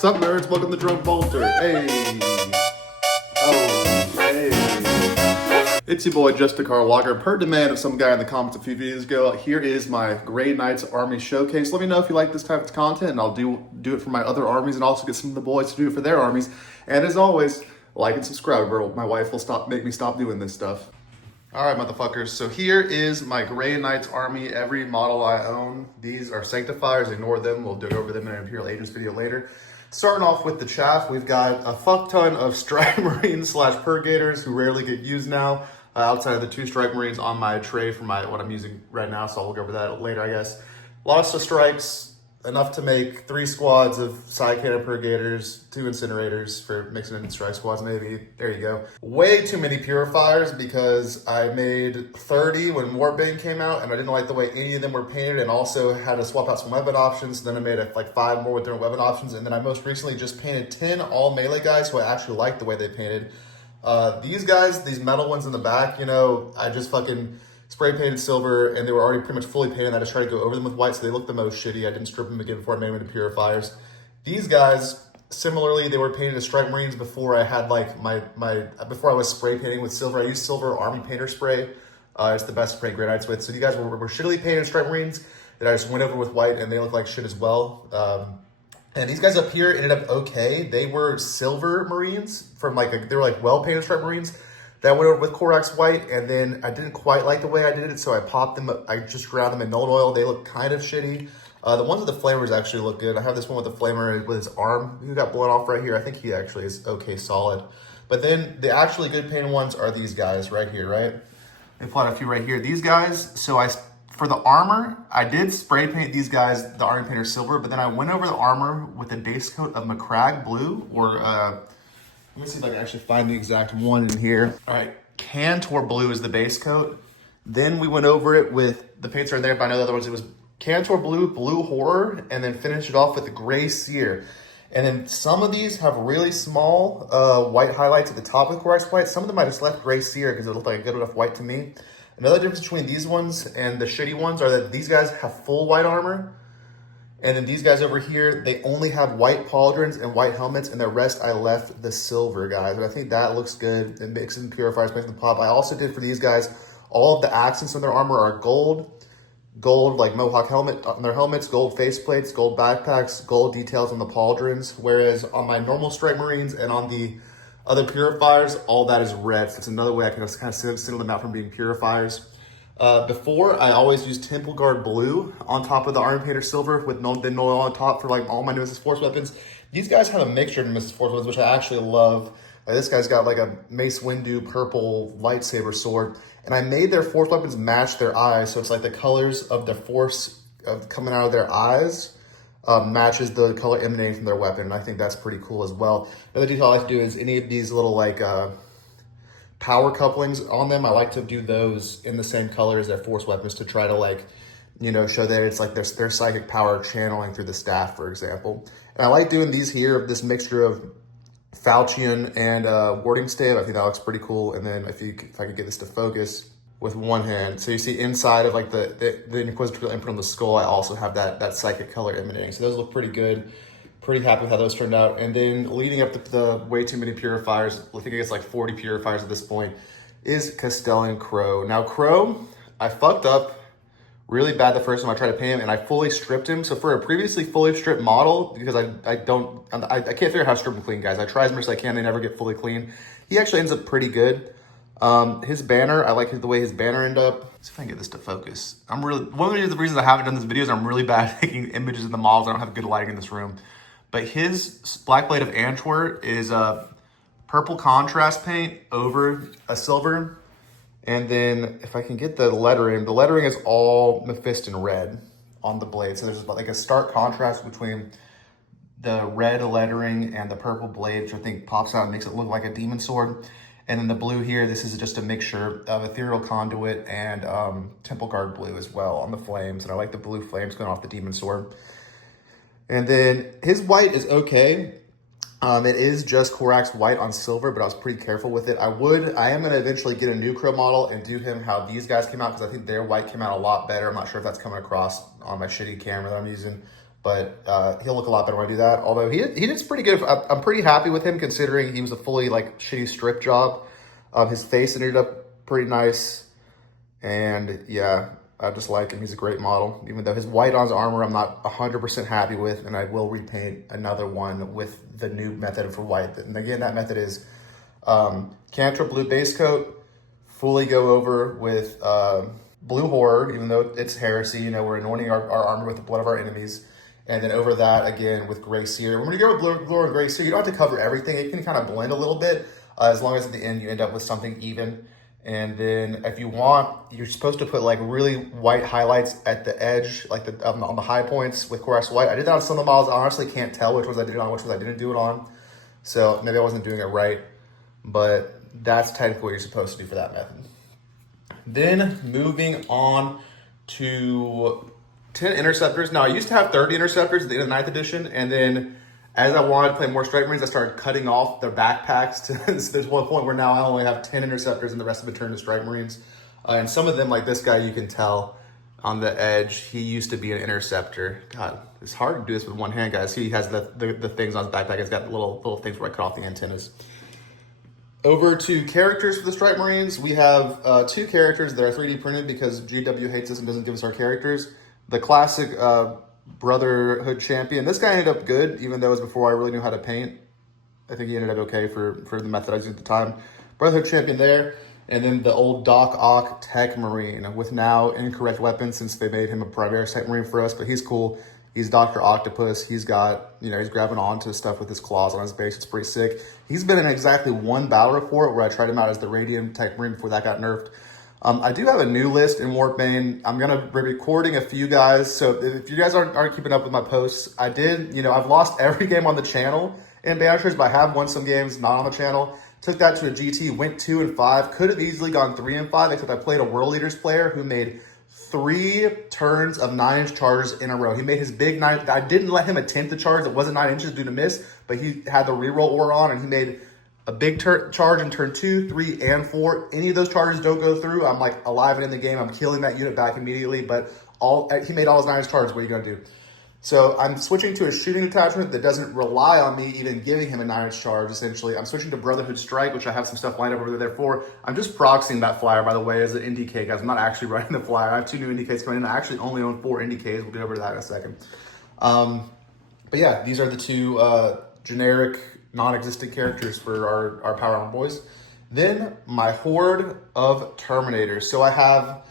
What's up, nerds? Welcome to Drunk Bolter. Hey. Oh, hey. It's your boy, Just a Car Walker. Per demand of some guy in the comments a few videos ago, here is my Grey Knights Army Showcase. Let me know if you like this type of content, and I'll do it for my other armies and also get some of the boys to do it for their armies. And as always, like and subscribe, or my wife will make me stop doing this stuff. All right, motherfuckers. So here is my Grey Knights army. Every model I own. These are sanctifiers. Ignore them. We'll do over them in an Imperial Agents video later. Starting off with the chaff, we've got a fuck ton of Strike Marines / Purgators who rarely get used now. Outside of the 2 Strike Marines on my tray for what I'm using right now, so I'll go over that later, I guess. Lots of strikes. Enough to make 3 squads of side cannon Purgators, 2 incinerators for mixing in strike squads maybe. There you go. Way too many purifiers because I made 30 when Warbane came out and I didn't like the way any of them were painted, and also had to swap out some weapon options. Then I made like 5 more with different weapon options, and then I most recently just painted 10 all melee guys who I actually like the way they painted. These guys, these metal ones in the back, you know, I just fucking spray painted silver, and they were already pretty much fully painted. I just tried to go over them with white, so they look the most shitty. I didn't strip them again before I made them into purifiers. These guys, similarly, they were painted as Strike Marines before I had like before I was spray painting with silver. I used silver army painter spray. It's the best spray Grey Knights with. So you guys were shittily painted Strike Marines that I just went over with white, and they look like shit as well. And these guys up here ended up okay. They were silver Marines from they were like well painted Strike Marines. That went over with Corax white, and then I didn't quite like the way I did it, so I popped them. I just ground them in Nuln Oil. They look kind of shitty. The ones with the flamers actually look good. I have this one with the flamer with his arm. He got blown off right here. I think he actually is okay, solid. But then the actually good painted ones are these guys right here, right? Let me plot a few right here. These guys, for the armor, I did spray paint these guys, the Army Painter silver, but then I went over the armor with a base coat of Macragge blue, or let me see if I can actually find the exact one in here. All right, Cantor blue is the base coat. Then we went over it with, the paints are in there, but I know the other ones, it was Cantor blue, blue horror, and then finished it off with the gray sear. And then some of these have really small white highlights at the top of the Corax white. Some of them I just left gray sear because it looked like a good enough white to me. Another difference between these ones and the shitty ones are that these guys have full white armor. And then these guys over here, they only have white pauldrons and white helmets, and the rest I left the silver guys. But I think that looks good. It makes them purifiers, makes them pop. I also did for these guys, all of the accents on their armor are gold like Mohawk helmet on their helmets, gold faceplates, gold backpacks, gold details on the pauldrons. Whereas on my normal Strike Marines and on the other purifiers, all that is red. So it's another way I can just kind of single them out from being purifiers. Before, I always used Temple Guard blue on top of the Army Painter silver with no oil on top for like all my Nemesis Force weapons. These guys have a mixture of Nemesis Force weapons, which I actually love. This guy's got like a Mace Windu purple lightsaber sword, and I made their Force weapons match their eyes, so it's like the colors of the Force coming out of their eyes matches the color emanating from their weapon, and I think that's pretty cool as well. Another detail I like to do is any of these little like power couplings on them, I like to do those in the same color as their Force weapons to try to like, you know, show that it's like their psychic power channeling through the staff, for example. And I like doing these here, this mixture of falchion and warding stave. I think that looks pretty cool. And then if I could get this to focus with one hand. So you see inside of like the Inquisitorial imprint on the skull, I also have that psychic color emanating. So those look pretty good. Pretty happy with how those turned out. And then leading up to the way too many purifiers, I think it's like 40 purifiers at this point, is Castellan Crow. Now Crow, I fucked up really bad the first time I tried to paint him, and I fully stripped him. So for a previously fully stripped model, because I can't figure out how to strip him clean, guys. I try as much as I can, they never get fully clean. He actually ends up pretty good. His banner, I like the way his banner ended up. Let's see if I can get this to focus. One of the reasons I haven't done this video is I'm really bad at taking images of the models. I don't have good lighting in this room. But his Black Blade of Antwerp is a purple contrast paint over a silver. And then if I can get the lettering is all Mephiston red on the blade. So there's like a stark contrast between the red lettering and the purple blade, which I think pops out and makes it look like a demon sword. And then the blue here, this is just a mixture of Ethereal Conduit and Temple Guard blue as well on the flames. And I like the blue flames going off the demon sword. And then his white is okay. It is just Corax white on silver, but I was pretty careful with it. I am going to eventually get a new Crow model and do him how these guys came out, because I think their white came out a lot better. I'm not sure if that's coming across on my shitty camera that I'm using. but he'll look a lot better when I do that. Although he did pretty good. I'm pretty happy with him considering he was a fully like shitty strip job. His face ended up pretty nice, and yeah, I just like him. He's a great model. Even though his white on his armor, I'm not 100% happy with, and I will repaint another one with the new method for white. And again, that method is Cantrip blue base coat, fully go over with blue horror, even though it's heresy. You know, we're anointing our armor with the blood of our enemies. And then over that, again, with Gray Seer. When you go with blue and Gray Seer, you don't have to cover everything. It can kind of blend a little bit, as long as at the end you end up with something even. And then if you want, you're supposed to put like really white highlights at the edge, like on the high points with Corax White. I did that on some of the models. I honestly can't tell which ones I did it on, which ones I didn't do it on. So maybe I wasn't doing it right, but that's technically what you're supposed to do for that method. Then moving on to 10 interceptors. Now I used to have 30 interceptors at the end of the 9th edition, and then as I wanted to play more Strike Marines, I started cutting off their backpacks to this one point where now I only have 10 interceptors and the rest of it turned to Strike Marines. And some of them, like this guy, you can tell on the edge, he used to be an interceptor. God, it's hard to do this with one hand, guys. He has the things on his backpack. It's got little things where I cut off the antennas. Over to characters for the Strike Marines, we have 2 characters that are 3D printed because GW hates us and doesn't give us our characters. The classic Brotherhood champion. This guy ended up good, even though it was before I really knew how to paint. I think he ended up okay for the method I used at the time. Brotherhood champion there. And then the old Doc Ock Tech Marine with now incorrect weapons since they made him a Primaris Tech Marine for us, but he's cool. He's Dr. Octopus. He's got, you know, he's grabbing onto stuff with his claws on his base. It's pretty sick. He's been in exactly one battle report where I tried him out as the Radiant Tech Marine before that got nerfed. I do have a new list in Warpbane. I'm going to be recording a few guys. So if you guys aren't keeping up with my posts, I did, you know, I've lost every game on the channel in Banishers, but I have won some games not on the channel. Took that to a GT, went 2-5. Could have easily gone 3-5, except I played a World Leaders player who made 3 turns of 9-inch charges in a row. He made his big 9. I didn't let him attempt the charge. It wasn't 9 inches due to miss, but he had the reroll aura on, and he made a big charge in turn 2, 3, and 4. Any of those charges don't go through, I'm like alive and in the game. I'm killing that unit back immediately, but he made all his 9-inch charges. What are you going to do? So I'm switching to a shooting attachment that doesn't rely on me even giving him a 9-inch charge, essentially. I'm switching to Brotherhood Strike, which I have some stuff lined up over there for. I'm just proxying that flyer, by the way, as an NDK, guys. I'm not actually running the flyer. I have 2 new NDKs coming in. I actually only own 4 NDKs. We'll get over to that in a second. But yeah, these are the 2 generic, non-existent characters for our Power Armor boys. Then my horde of Terminators. So I have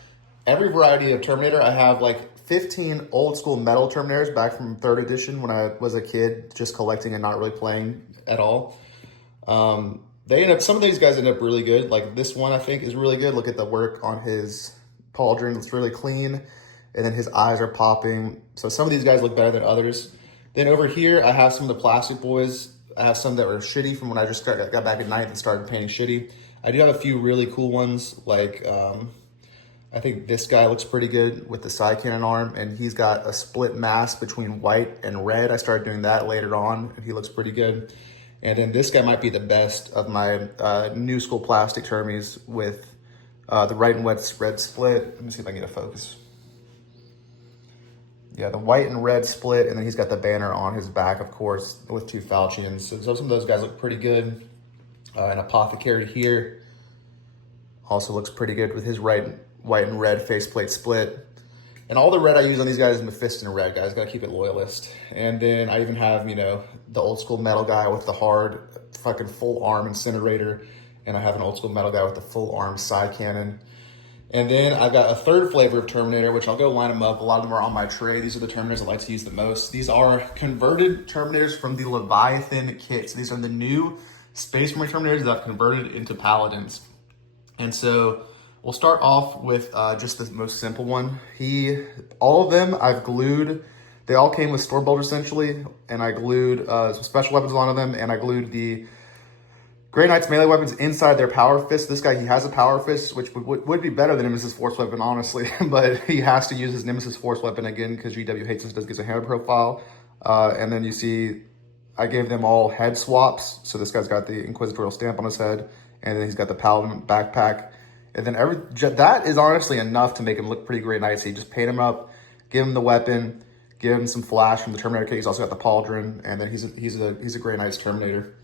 every variety of Terminator. I have like 15 old school metal Terminators back from 3rd edition when I was a kid, just collecting and not really playing at all. Some of these guys end up really good. Like this one, I think, is really good. Look at the work on his pauldron. It's really clean. And then his eyes are popping. So some of these guys look better than others. Then over here, I have some of the plastic boys. I have some that were shitty from when I just got back at 9th and started painting shitty. I do have a few really cool ones, like I think this guy looks pretty good with the side cannon arm, and he's got a split mass between white and red. I started doing that later on, and he looks pretty good. And then this guy might be the best of my new school plastic Termies with the white and red split. Let me see if I can get a focus. Yeah, the white and red split, and then he's got the banner on his back, of course, with 2 falchions. So some of those guys look pretty good. An Apothecary here also looks pretty good with his white and red faceplate split. And all the red I use on these guys is Mephiston red, guys. Gotta keep it loyalist. And then I even have, you know, the old school metal guy with the hard fucking full arm incinerator. And I have an old school metal guy with the full arm side cannon. And then I've got a 3rd flavor of Terminator, which I'll go line them up. A lot of them are on my tray. These are the Terminators I like to use the most. These are converted Terminators from the Leviathan kit. So these are the new Space Marine Terminators that I've converted into Paladins. And so we'll start off with just the most simple one. All of them I've glued. They all came with store build essentially, and I glued some special weapons onto them, and I glued the Grey Knight's melee weapons inside their power fist. This guy, he has a power fist, which would be better than Nemesis Force weapon, honestly, but he has to use his Nemesis Force weapon again because GW hates us, gives a hammer profile. And then you see I gave them all head swaps. So this guy's got the Inquisitorial stamp on his head, and then he's got the Paladin backpack. And then that is honestly enough to make him look pretty Grey Knight. So you just paint him up, give him the weapon, Give him some flash from the Terminator kit. He's also got the pauldron, and then he's a Grey Knight's Terminator.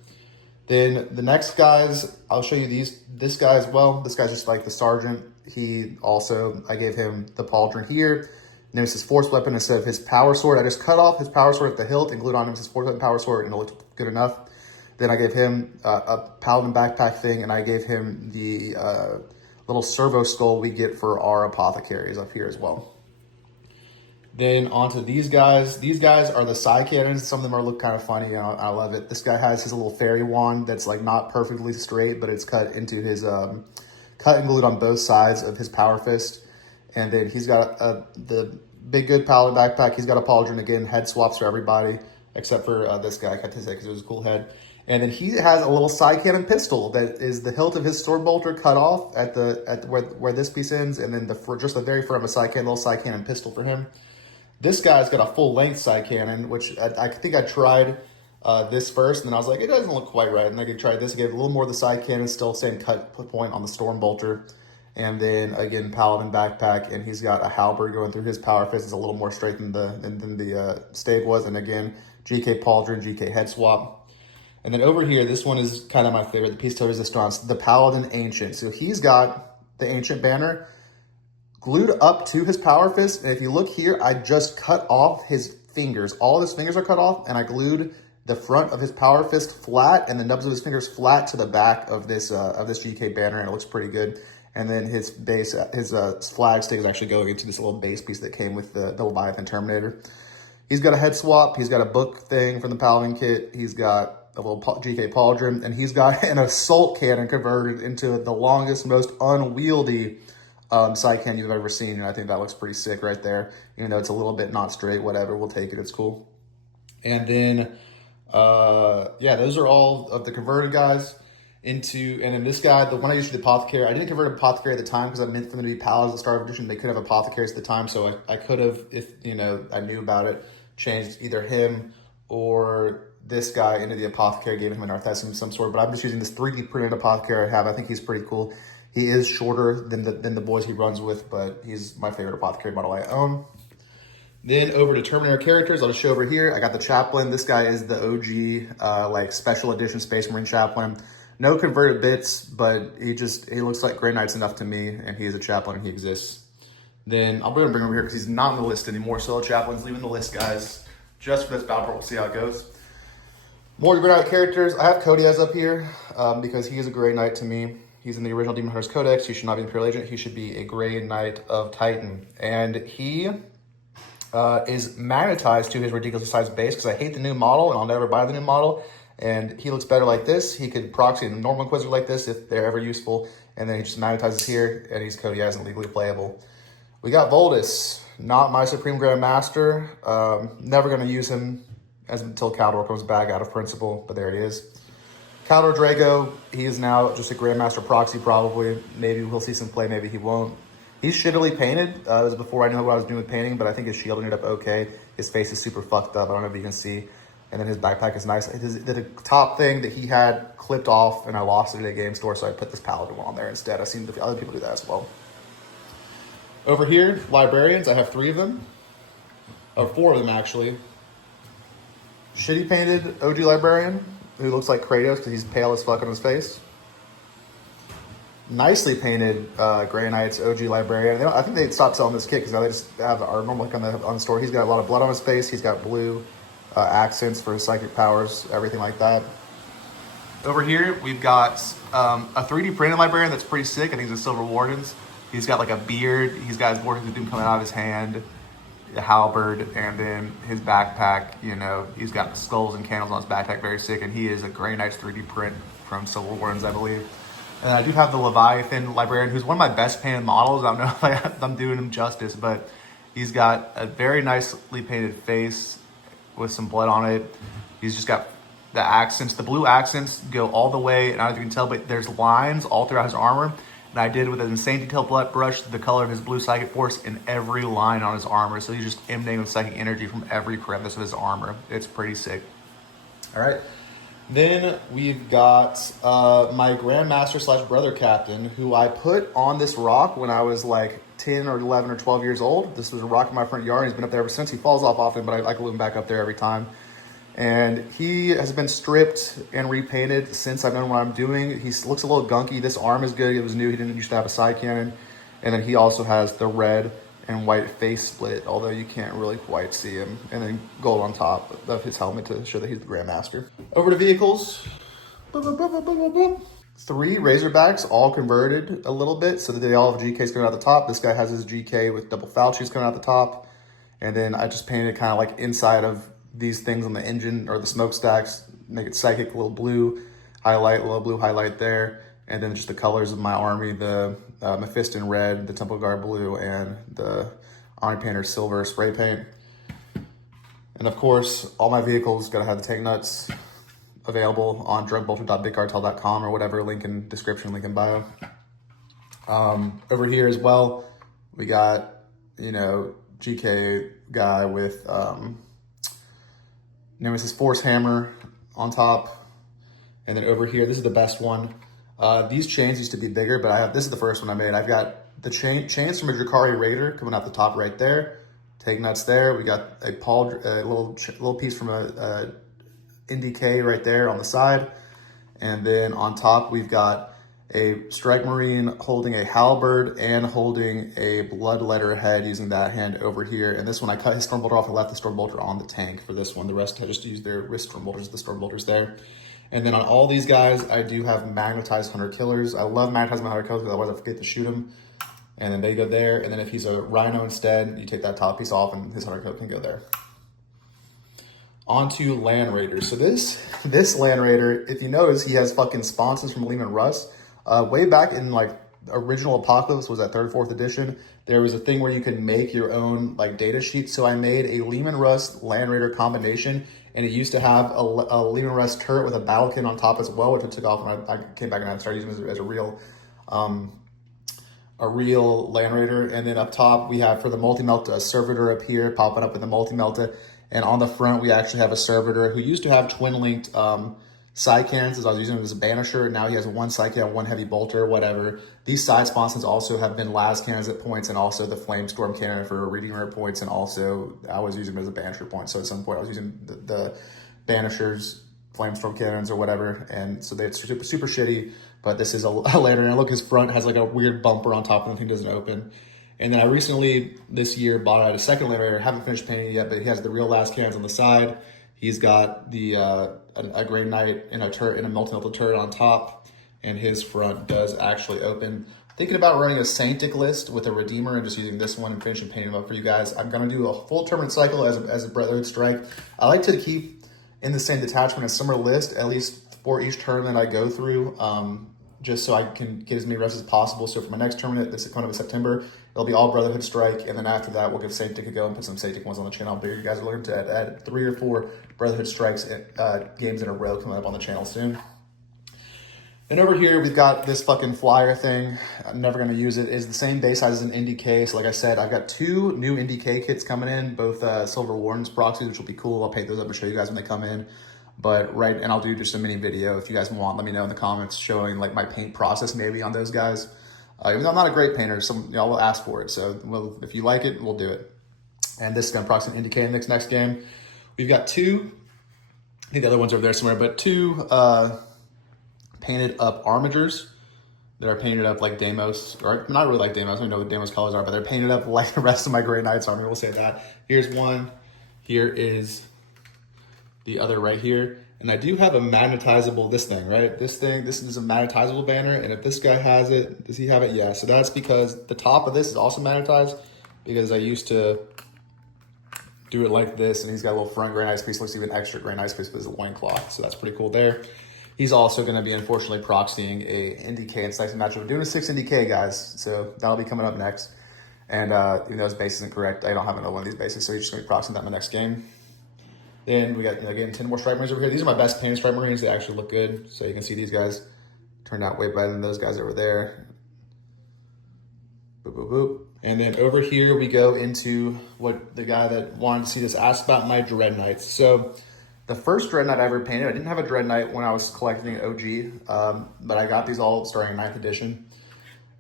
Then the next guys, I'll show you this guy as well. This guy's just like the sergeant. I gave him the pauldron here. And it's his force weapon instead of his power sword. I just cut off his power sword at the hilt and glued on him his force weapon power sword, and it looked good enough. Then I gave him a paladin backpack thing, and I gave him the little servo skull we get for our apothecaries up here as well. Then onto these guys. These guys are the side cannons. Some of them look kind of funny, and I love it. This guy has his little fairy wand that's like not perfectly straight, but it's cut into his cut and glued on both sides of his power fist. And then he's got the big good paladin backpack. He's got a pauldron again, head swaps for everybody except for this guy. I kept his head because it was a cool head. And then he has a little side cannon pistol that is the hilt of his sword bolter cut off at where this piece ends, and then just the very front of a side cannon, little side cannon pistol for him. This guy's got a full-length side cannon, which I think I tried this first, and then I was like, it doesn't look quite right. And I tried this, gave it a little more of the side cannon, still same cut point on the storm bolter. And then, again, paladin backpack, and he's got a halberd going through his power fist. It's a little more straight than the stave was. And again, GK pauldron, GK head swap. And then over here, this one is kind of my favorite, the piece de resistance, the paladin ancient. So he's got the ancient banner glued up to his power fist. And if you look here, I just cut off his fingers. All of his fingers are cut off, and I glued the front of his power fist flat and the nubs of his fingers flat to the back of this GK banner, and it looks pretty good. And then his base, his flag stick is actually going into this little base piece that came with the Leviathan Terminator. He's got a head swap. He's got a book thing from the Paladin kit. He's got a little GK pauldron, and he's got an assault cannon converted into the longest, most unwieldy side cannon you've ever seen. And I think that looks pretty sick right there. You know, it's a little bit not straight, whatever. We'll take it. It's cool. And then, yeah, those are all of the converted guys. And then this guy, the one I used to the apothecary, I didn't convert an apothecary at the time because I meant for them to be paladins at the start of edition. They could have apothecaries at the time, so I could have, if I knew about it, changed either him or this guy into the apothecary, gave him an arthesium of some sort. But I'm just using this 3D printed apothecary I have. I think he's pretty cool. He is shorter than the boys he runs with, but he's my favorite apothecary model I own. Then over to Terminator characters, I'll just show over here. I got the chaplain. This guy is the OG like special edition Space Marine chaplain. No converted bits, but he looks like Grey Knight's enough to me, and he is a chaplain, and he exists. Then I'm going to bring him over here because he's not on the list anymore. So chaplain's leaving the list, guys. Just for this battle, we'll see how it goes. More Grey Knight characters. I have Kodiaz up here because he is a Grey Knight to me. He's in the original Demon Hunters Codex. He should not be an Imperial Agent. He should be a Grey Knight of Titan. And he is magnetized to his ridiculously sized base because I hate the new model, and I'll never buy the new model. And he looks better like this. He could proxy a normal Inquisitor like this if they're ever useful. And then he just magnetizes here, and he's Kodiaz and legally playable. We got Voldus, not my Supreme Grand Master. Never going to use him until Caldor comes back out of principle, but there it is. Caldor Drago, he is now just a Grandmaster proxy probably. Maybe we'll see some play, maybe he won't. He's shittily painted. It was before I knew what I was doing with painting, but I think his shield ended up okay. His face is super fucked up. I don't know if you can see. And then his backpack is nice. The top thing that he had clipped off, and I lost it at a game store, so I put this Paladin on there instead. I've seen other people do that as well. Over here, Librarians, I have 3 of them. Or 4 of them, actually. Shitty painted OG Librarian, who looks like Kratos because he's pale as fuck on his face. Nicely painted Grey Knights OG Librarian. I think they stopped selling this kit because now they just have our normal look on the store. He's got a lot of blood on his face. He's got blue accents for his psychic powers, everything like that. Over here, we've got a 3D printed Librarian that's pretty sick. I think he's a Silver Wardens. He's got like a beard. He's got his Vortex of Doom coming out of his hand, a halberd, and then his backpack, he's got skulls and candles on his backpack, very sick. And he is a Grey Knights 3D print from Silver Wardens, I believe. And I do have the Leviathan Librarian, who's one of my best painted models. I don't know if I'm doing him justice, but he's got a very nicely painted face with some blood on it. He's just got the accents. The blue accents go all the way, and I don't know if you can tell, but there's lines all throughout his armor. And I did with an insane detailed blood brush the color of his blue psychic force in every line on his armor. So he's just emanating with psychic energy from every crevice of his armor. It's pretty sick. All right. Then we've got my Grandmaster / Brother Captain, who I put on this rock when I was like 10 or 11 or 12 years old. This was a rock in my front yard. He's been up there ever since. He falls off often, but I glue him back up there every time. And he has been stripped and repainted since I've known what I'm doing. He looks a little gunky. This arm is good. It was new. He didn't used to have a side cannon. And then he also has the red and white face split, although you can't really quite see him. And then gold on top of his helmet to show that he's the Grandmaster. Over to vehicles. Boop, boop, boop, boop, boop, boop. 3 Razorbacks, all converted a little bit, so that they all have GKs coming out the top. This guy has his GK with double Fauci's coming out the top. And then I just painted kind of like inside of these things on the engine or the smokestacks, make it psychic, a little blue highlight, a little blue highlight there. And then just the colors of my army, the Mephiston red, the Temple Guard blue, and the Army Painter silver spray paint. And of course, all my vehicles gotta have the tank nuts available on drugbolter.bigcartel.com or whatever, link in description, link in bio. Over here as well, we got, you know, GK guy with Nemesis Force Hammer on top. And then over here, this is the best one. These chains used to be bigger, but this is the first one I made. I've got the chains from a Drakari Raider coming out the top right there. Tank nuts there. We got a little piece from a NDK right there on the side. And then on top, we've got a Strike Marine holding a halberd and holding a bloodletter head using that hand over here. And this one, I cut his Stormbolter off and left the Stormbolter on the tank for this one. The rest, I just used their wrist Stormbolters, the Stormbolters there. And then on all these guys, I do have magnetized Hunter Killers. I love magnetizing my Hunter Killers because otherwise I forget to shoot them. And then they go there. And then if he's a Rhino instead, you take that top piece off and his Hunter Killer can go there. On to Land Raiders. So this Land Raider, if you notice, he has fucking sponsons from Lehman Russ. Way back in like original Apocalypse, was that 3rd, 4th edition, there was a thing where you could make your own like data sheet. So I made a Lehman Russ Land Raider combination, and it used to have a Lehman Russ turret with a battle kit on top as well, which I took off when I came back and I started using it as a real Land Raider. And then up top, we have for the multi-melt a Servitor up here, popping up in the multi-melta. And on the front, we actually have a Servitor who used to have twin-linked side cannons, as I was using him as a banisher. Now he has one side cannon, one heavy bolter, whatever. These side sponsons also have been las cannons at points, and also the Flamestorm cannon for Redeemer points, and also I was using them as a banisher point. So at some point I was using the banishers, Flamestorm cannons or whatever, and so it's super, super shitty, but this is a lantern. And look, his front has like a weird bumper on top and the thing doesn't open. And then I recently, this year, bought out a second Land Raider. Haven't finished painting it yet, but he has the real las cannons on the side. He's got the a Grey Knight and a turret and a multi-level turret on top, and his front does actually open. Thinking about running a Saintic list with a Redeemer and just using this one and finishing painting them up for you guys. I'm gonna do a full tournament cycle as a Brotherhood Strike. I like to keep in the same detachment a similar list, at least for each tournament I go through, just so I can get as many reps as possible. So for my next tournament, this is coming up in September, it'll be all Brotherhood Strike, and then after that, we'll give Saintic a go and put some Saintic ones on the channel. But you guys are looking to add 3 or 4 Brotherhood Strikes games in a row coming up on the channel soon. And over here, we've got this fucking flyer thing. I'm never going to use it. It's the same base size as an NDK. So like I said, I've got 2 new NDK kits coming in, both Silver Wardens proxies, which will be cool. I'll paint those up and show you guys when they come in. But and I'll do just a mini video if you guys want. Let me know in the comments showing like my paint process maybe on those guys. Even though I'm not a great painter, some y'all will ask for it. So if you like it, we'll do it. And this is going to proxy NDK in the next game. We've got 2, I think the other one's over there somewhere, but 2 painted up Armigers that are painted up like Deimos, or not really like Deimos, I don't know what Deimos colors are, but they're painted up like the rest of my Grey Knights army, we'll say that. Here's one, here is the other right here. And I do have a magnetizable, this is a magnetizable banner, and if this guy has it, does he have it? Yeah, so that's because the top of this is also magnetized, because I used to do it like this, and he's got a little front Grey Knights piece, looks even extra Grey Knights piece, but it's a loincloth, so that's pretty cool there. He's also going to be, unfortunately, proxying a NDK and Slicing Matchup. We're doing a 6 NDK, guys, so that'll be coming up next. And even though his base isn't correct, I don't have another one of these bases, so he's just going to be proxying that in the next game. Then we got, again, 10 more Strike Marines over here. These are my best painted Strike Marines. They actually look good, so you can see these guys turned out way better than those guys over there. Boop, boop, boop. And then over here, we go into what the guy that wanted to see this asked about my Dread Knights. So the first Dread Knight I ever painted, I didn't have a Dread Knight when I was collecting OG, but I got these all starting in 9th edition.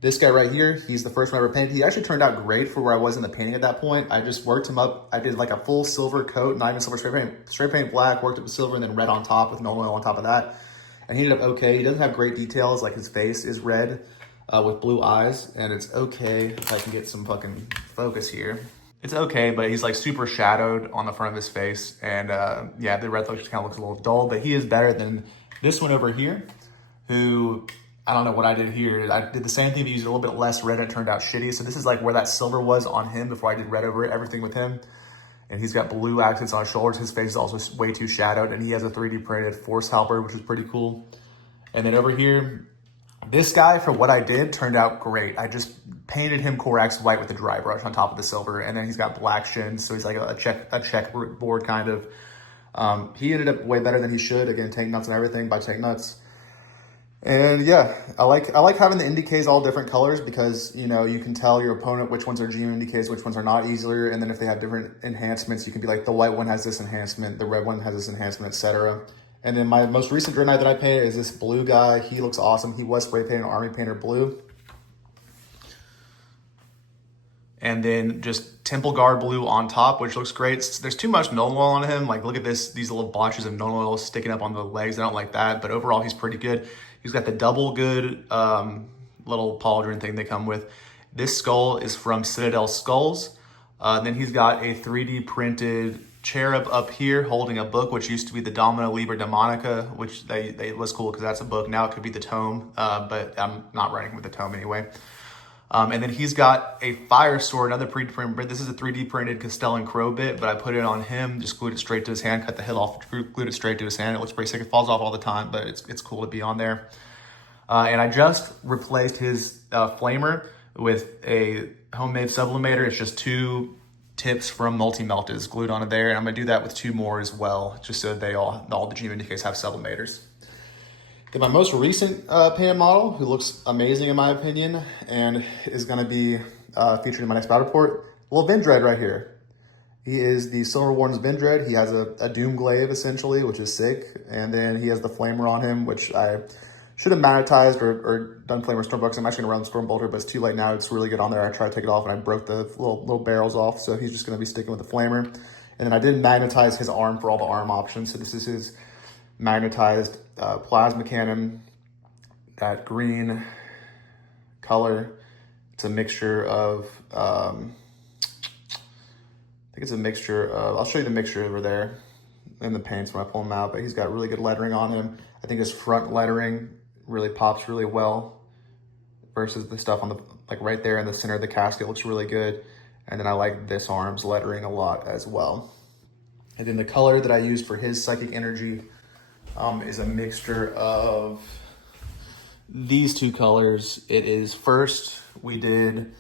This guy right here, he's the first one I ever painted. He actually turned out great for where I was in the painting at that point. I just worked him up. I did like a full silver coat, not even silver straight paint black, worked it with silver and then red on top with no oil on top of that. And he ended up okay. He doesn't have great details, like his face is red with blue eyes, and it's okay. If I can get some fucking focus here. It's okay, but he's like super shadowed on the front of his face. And yeah, the red kind of looks a little dull, but he is better than this one over here, who, I don't know what I did here. I did the same thing, but used a little bit less red and it turned out shitty. So this is like where that silver was on him before I did red over everything with him. And he's got blue accents on his shoulders. His face is also way too shadowed. And he has a 3D printed force helper, which is pretty cool. And then over here, this guy, for what I did, turned out great. I just painted him Corax white with a dry brush on top of the silver. And then he's got black shins. So he's like a checkboard kind of. He ended up way better than he should. Again, tank nuts and everything by tank nuts. And yeah, I like having the NDKs all different colors because, you know, you can tell your opponent which ones are GM NDKs, which ones are not easier. And then if they have different enhancements, you can be like, the white one has this enhancement, the red one has this enhancement, etc. And then my most recent Dread Knight that I painted is this blue guy. He looks awesome. He was spray painted Army Painter blue. And then just Temple Guard blue on top, which looks great. There's too much Nuln Oil on him. Like, look at this, these little blotches of Nuln Oil sticking up on the legs. I don't like that, but overall he's pretty good. He's got the double good little pauldron thing they come with. This skull is from Citadel Skulls. Then he's got a 3D printed cherub up here holding a book, which used to be the Domina Liber Demonica, which they was cool because that's a book. Now it could be the tome, but I'm not writing with the tome anyway. And then he's got a fire sword, another pre-printed. This is a 3D printed Castellan Crow bit, but I put it on him, just glued it straight to his hand, cut the hill off, glued it straight to his hand. It looks pretty sick. It falls off all the time, but it's cool to be on there. And I just replaced his flamer with a homemade sublimator. It's just 2 tips from Multi-Melted glued onto there, and I'm gonna do that with 2 more as well, just so they all the GM NDKs have sublimators. Then my most recent painted model, who looks amazing in my opinion, and is gonna be featured in my next battle report, little Vendread right here. He is the Silver Warden's Vendread. He has a Doom Glaive essentially, which is sick, and then he has the Flamer on him, which I should have magnetized or done Flamer Stormbolter. I'm actually gonna run Stormbolter, but it's too late now. It's really good on there. I tried to take it off and I broke the little barrels off, so he's just gonna be sticking with the Flamer. And then I did magnetize his arm for all the arm options. So this is his magnetized plasma cannon, that green color. It's a mixture of, I think it's a mixture of, I'll show you the mixture over there in the paints when I pull them out, but he's got really good lettering on him. I think his front lettering really pops really well versus the stuff on the, like right there in the center of the casket looks really good. And then I like this arm's lettering a lot as well. And then the color that I used for his psychic energy is a mixture of these 2 colors. It is, first we did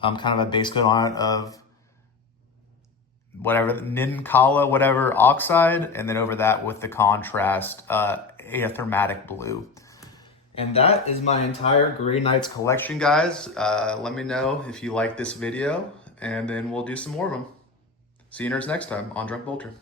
kind of a base coat on it of whatever, Ninkala, whatever, oxide, and then over that with the contrast, Aethermatic blue. And that is my entire Grey Knights collection, guys. Let me know if you like this video, and then we'll do some more of them. See you nerds next time on Drunk Bolter.